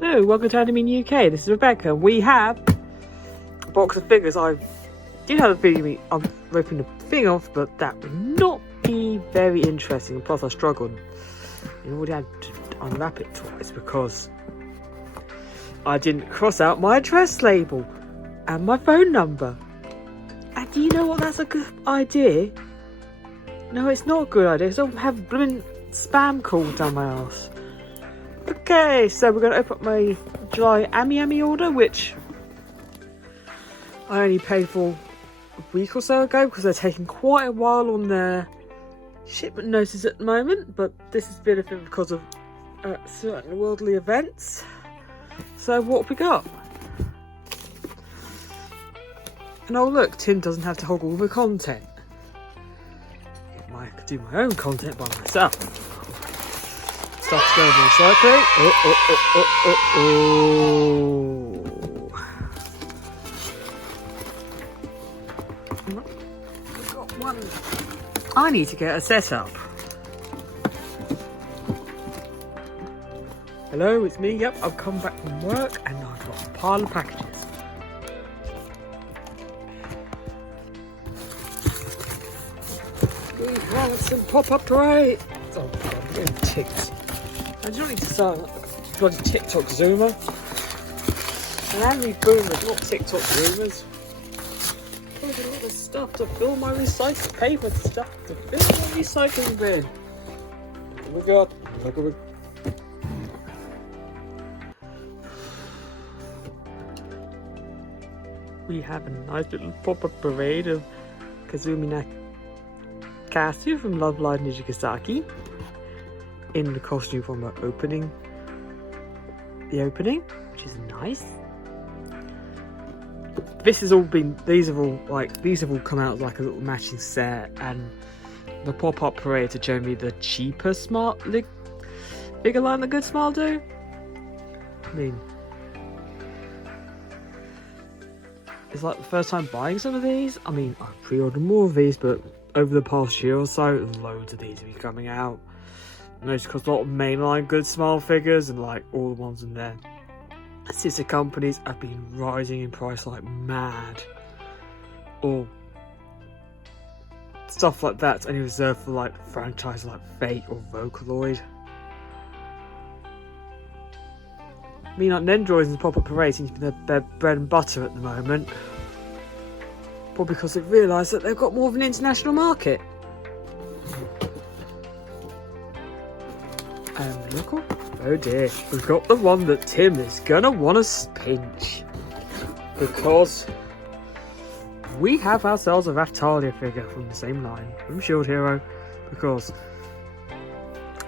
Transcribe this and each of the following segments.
So, welcome to Anime UK. This is Rebecca. We have a box of figures. I did have a video. I'm ripping the thing off, but that would not be very interesting. Plus, I struggled in order to unwrap it twice because I didn't cross out my address label and my phone number. And do you know what? That's a good idea. No, it's not a good idea. So I have blooming spam calls down my ass. Okay, so we're going to open up my July Ami order, which I only paid for a week or so ago because they're taking quite a while on their shipment notice at the moment, but this has been a bit because of certain worldly events. So what have we got? And oh look, Tim doesn't have to hold all the content. I could do my own content by myself. Stuff's going to be recycling. I've got one. I need to get a setup. Hello, it's me. Yep, I've come back from work and I've got a pile of packages. We want some pop-up tray. Oh god, I'm getting ticked. I don't need to start bloody TikTok zoomer. And angry boomers, not TikTok zoomers. Look at all this stuff to fill my recycled paper stuff to fill my recycling bin. Oh my god, look at it. We have a nice little pop-up parade of Kasumi Nakasu from Love Live Nijigasaki in the costume from the opening, which is nice. This has all been, these have all come out as like a little matching set, and the pop-up parades are generally the cheaper figure line that Good Smile do. I mean, it's like the first time buying some of these. I mean, I pre-ordered more of these, but over the past year or so, loads of these have been coming out. Most because a lot of mainline Good Smile figures and like all the ones in their sister companies have been rising in price like mad. Or stuff like that's only reserved for like franchises like Fate or Vocaloid. I mean, like Nendroids and Pop-Up Parade seems to be their bread and butter at the moment. Probably because they've realised that they've got more of an international market. And look, oh dear, we've got the one that Tim is gonna want to pinch. Because we have ourselves a Raphtalia figure from the same line, from Shield Hero. Because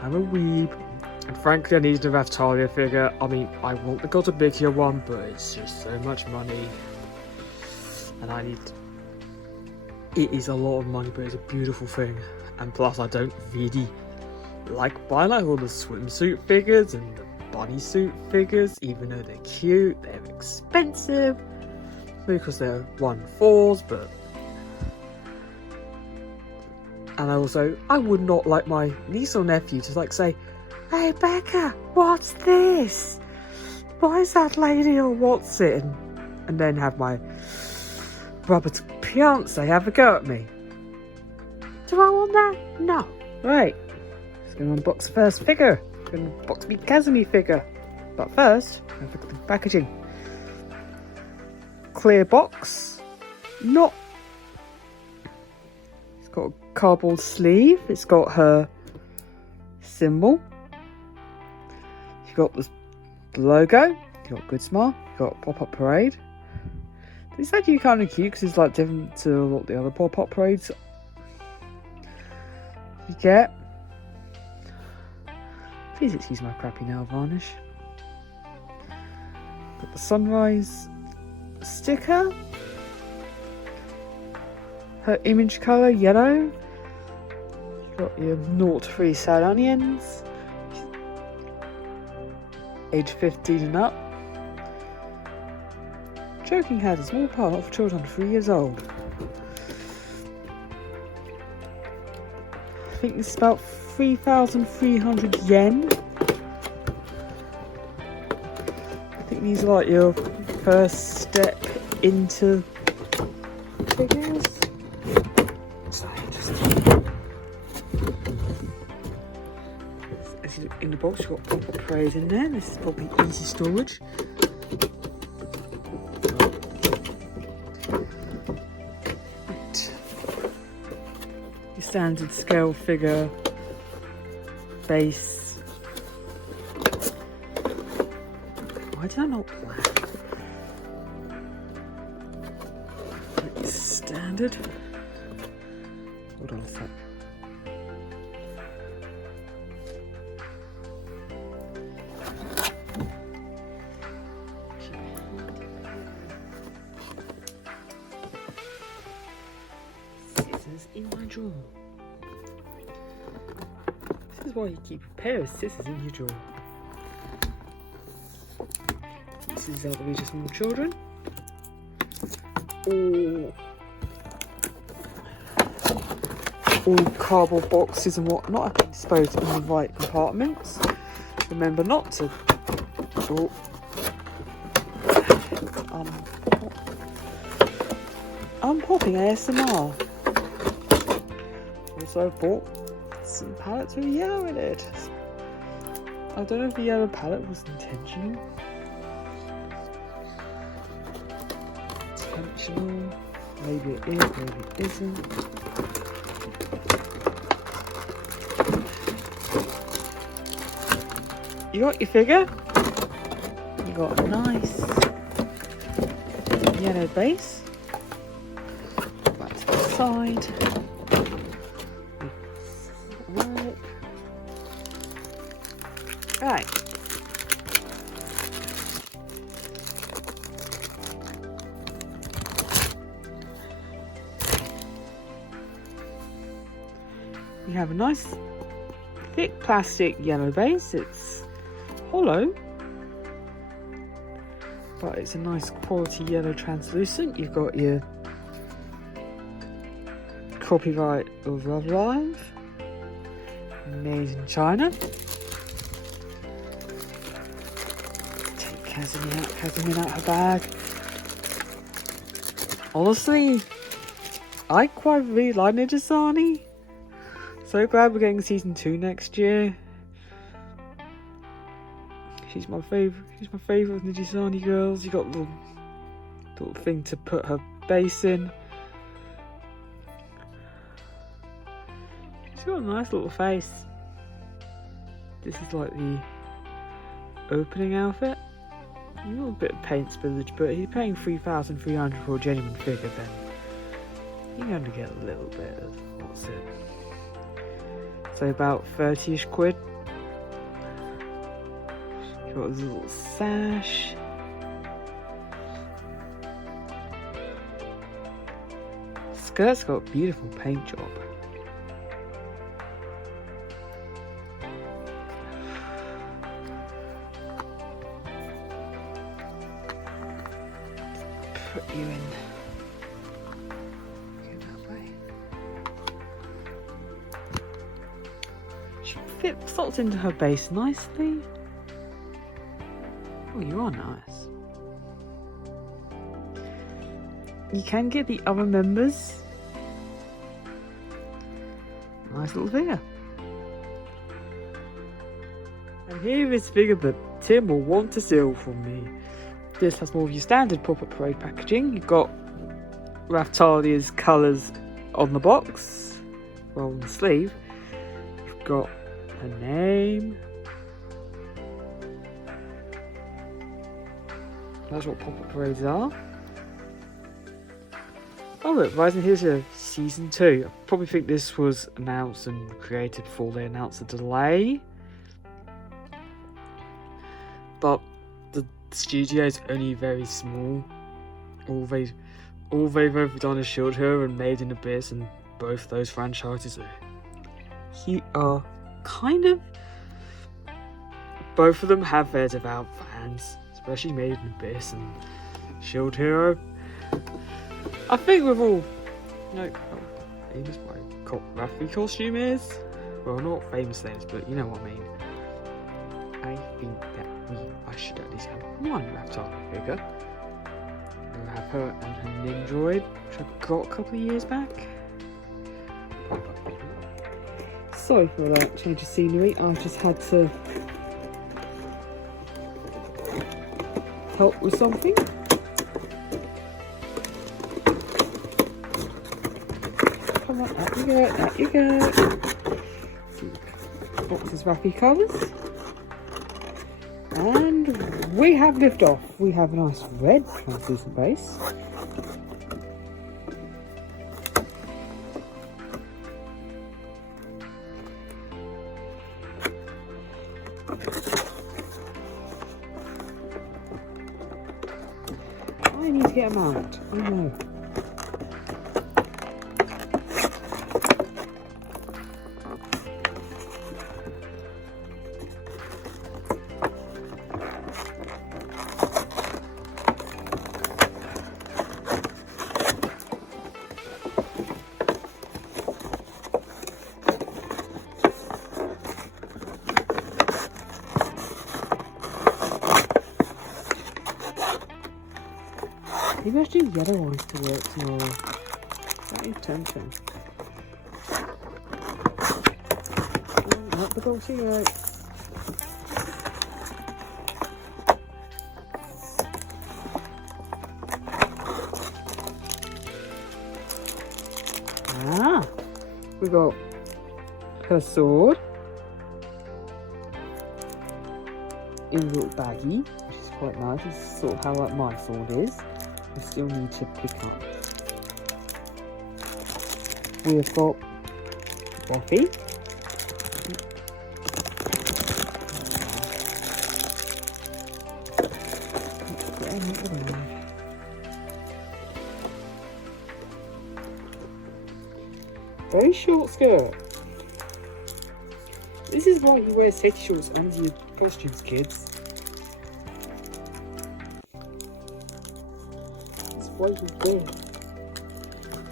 I'm a weeb. And frankly, I needed a Raphtalia figure. I mean, I want the God of Big one, but it's just so much money. And I need... It is a lot of money, but it's a beautiful thing. And plus, I don't really like buying like all the swimsuit figures and the bunny suit figures, even though they're cute, they're expensive. Because they're 1/4s, but... And I would not like my niece or nephew to like say, "Hey Becca, what's this? Why is that lady or what's it?" And then have my brother fiance have a go at me. Do I want that? No. Right. Just going to unbox the first figure. I'm going to unbox my Kasumi figure. But first, I look at the packaging. Clear box. Not. It's got a cardboard sleeve. It's got her symbol. You've got the logo, you've got Good Smile, you've got Pop-Up Parade. It's actually kind of cute because it's like different to a lot of the other Pop-Up Parades you get. Please excuse my crappy nail varnish. Got the sunrise sticker. Her image colour, yellow. You've got your 0 to 3 sad onions. Age 15 and up. Joking has a small part of children 3 years old. I think this is about 3,300 yen. think these are like your first step into figures. So interesting. As you look in the box, you've got proper parade in there. This is probably easy storage. Your standard scale figure base. Why did I not plan? It's standard. Hold on a sec. Scissors in my drawer. This is why you keep a pair of scissors in your drawer. This is out the reach of small children. All cardboard boxes and whatnot have been disposed in the right compartments. Remember not to. I'm popping ASMR. Also bought some palettes with yellow in it. I don't know if the yellow palette was intentional. Maybe it is, maybe it isn't. You got your figure. You got a nice yellow base. Back to the side. Work. Right. You have a nice thick plastic yellow base. It's hollow, but it's a nice quality yellow translucent. You've got your copyright of Love Live, made in China. Take Kasumi out her bag. Honestly, I quite really like nijigasaki. So glad we're getting season 2 next year. She's my favourite. She's my favourite of nijigasaki girls. You got the little thing to put her base in. She's got a nice little face. This is like the opening outfit. You got a bit of paint spillage, but if you're paying $3,300 for a genuine figure, then you can only get a little bit of what's it. So about 30-ish quid. You've got this little sash. Skirt's got a beautiful paint job. Put you in. It slots into her base nicely. Oh, you are nice. You can get the other members. Nice little figure. And here is figure that Tim will want to steal from me. This has more of your standard Puppet Parade packaging. You've got Raphtalia's colours on the box, well, on the sleeve. You've got her name. That's what Puppet Parades are. Oh look, Rising here's your season 2. I probably think this was announced and created before they announced the delay. But the studio is only very small. All they've ever done is Shield Hero and Made in Abyss, and both those franchises are kind of, both of them have their devout fans, especially Made in Abyss and Shield Hero. I think with all, you know, how famous my Raphtalia costume is. Well, not famous things, but you know what I mean. I think that I should at least have one Raphtalia figure. I have her and her Nindroid, which I got a couple of years back. Sorry for that change of scenery, I just had to help with something. Come on, out you go, out you go. Boxes Rappy colours. And we have liftoff. We have a nice red translucent base. I need to get a mount. I know. Maybe I should do yellow ones to work tomorrow. That is tempting. Not the box you go. Ah! We got her sword in a little baggie, which is quite nice. It's sort of how like my sword is. I still need to pick up. We have got Buffy. Very short skirt. This is why you wear safety shorts under your costumes, kids. Why you go?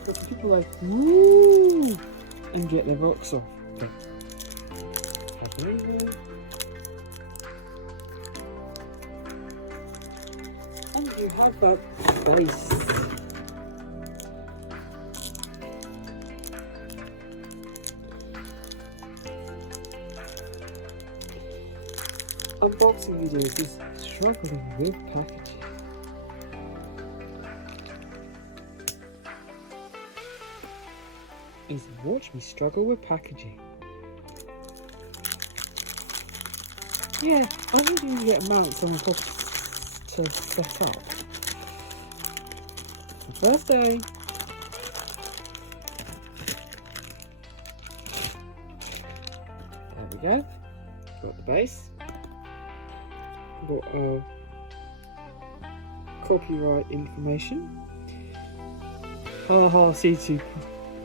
Because people are like, woo, and get their rocks off. Okay. And you have that base. Unboxing videos is struggling with packaging. Is watch me struggle with packaging. Yeah, I need to get mounts on my box to set up. The first day. There we go. Got the base. Got copyright information. Haha, C2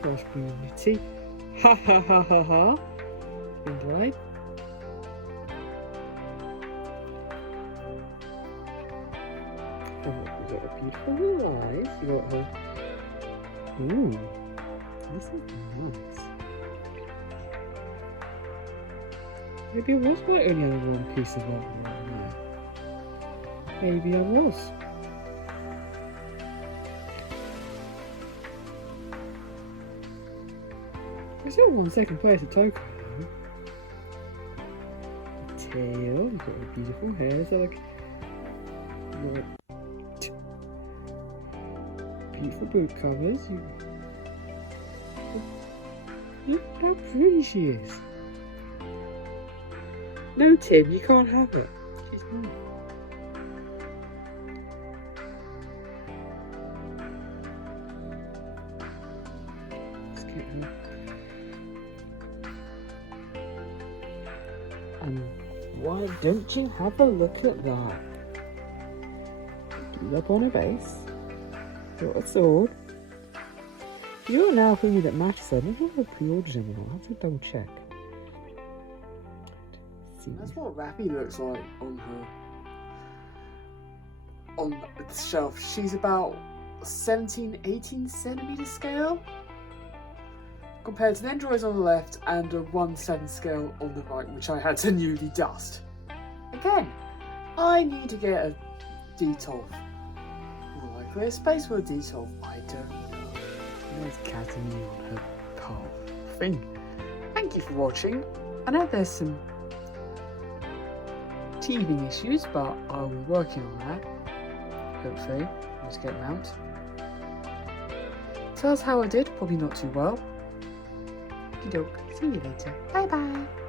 Crash Community. Ha ha ha ha ha. Right. Oh, you got a beautiful little eyes. You got her. Ooh, this is nice. Maybe I was my only other one piece of that. Maybe I was. I still won second place at Tokyo. Tail, you've got a beautiful hair, so like beautiful boot covers. Look how pretty she is. No, Tim, you can't have it. She's not. Let's get her. And why don't you have a look at that? Get up on her base. Got a sword. You're now thinking that Manchester. I don't know if I pre-ordered anymore. I have to double check. That's what Rappy looks like on the shelf. She's about 17-18 centimeter scale compared to the Androids on the left and a 1/7 scale on the right, which I had to newly dust. Again, I need to get a detolf. Will I clear space for a detolf? I don't know. There's Kasumi on her path thing. Thank you for watching. I know there's some teething issues, but I'll be working on that. Hopefully, let's get around. Tell us how I did. Probably not too well. Okey doke. See you later. Bye bye.